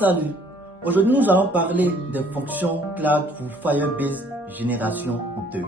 Salut, aujourd'hui nous allons parler des fonctions cloud pour Firebase Génération 2.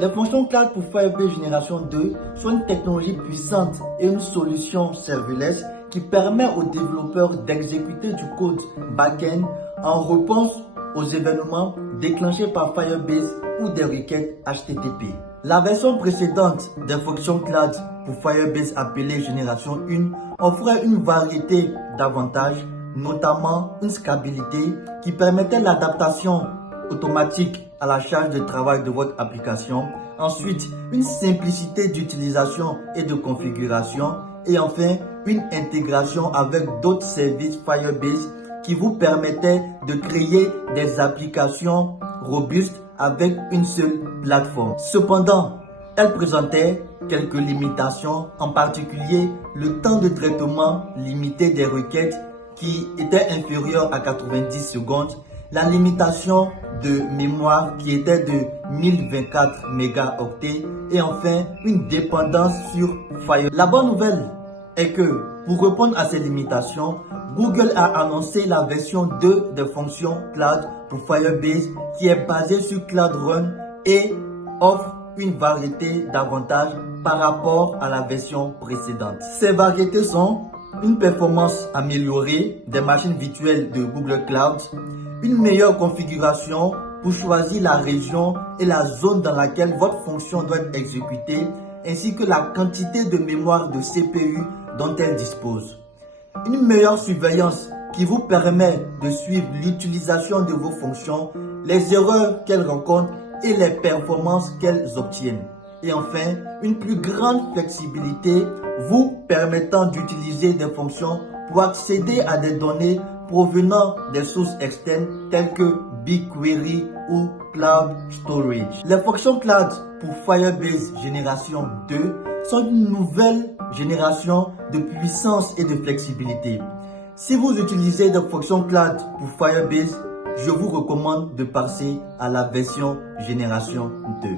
Les fonctions cloud pour Firebase Génération 2 sont une technologie puissante et une solution serverless qui permet aux développeurs d'exécuter du code back-end en réponse aux événements déclenchés par Firebase ou des requêtes HTTP. La version précédente des fonctions cloud pour Firebase appelée Génération 1 offrait une variété d'avantages, notamment une scalabilité qui permettait l'adaptation automatique à la charge de travail de votre application. Ensuite, une simplicité d'utilisation et de configuration. Et enfin, une intégration avec d'autres services Firebase qui vous permettaient de créer des applications robustes avec une seule plateforme. Cependant, elle présentait quelques limitations, en particulier le temps de traitement limité des requêtes qui était inférieur à 90 secondes, la limitation de mémoire qui était de 1024 mégaoctets et enfin une dépendance sur Firebase. La bonne nouvelle est que pour répondre à ces limitations, Google a annoncé la version 2 des fonctions cloud pour Firebase qui est basée sur Cloud Run et offre une variété d'avantages par rapport à la version précédente. Ces variétés sont une performance améliorée des machines virtuelles de Google Cloud, une meilleure configuration pour choisir la région et la zone dans laquelle votre fonction doit être exécutée, ainsi que la quantité de mémoire de CPU dont elle dispose. Une meilleure surveillance qui vous permet de suivre l'utilisation de vos fonctions, les erreurs qu'elles rencontrent et les performances qu'elles obtiennent. Et enfin, une plus grande flexibilité vous permettant d'utiliser des fonctions pour accéder à des données provenant des sources externes telles que BigQuery ou Cloud Storage. Les fonctions cloud pour Firebase Génération 2 sont une nouvelle génération de puissance et de flexibilité. Si vous utilisez des fonctions cloud pour Firebase, je vous recommande de passer à la version Génération 2.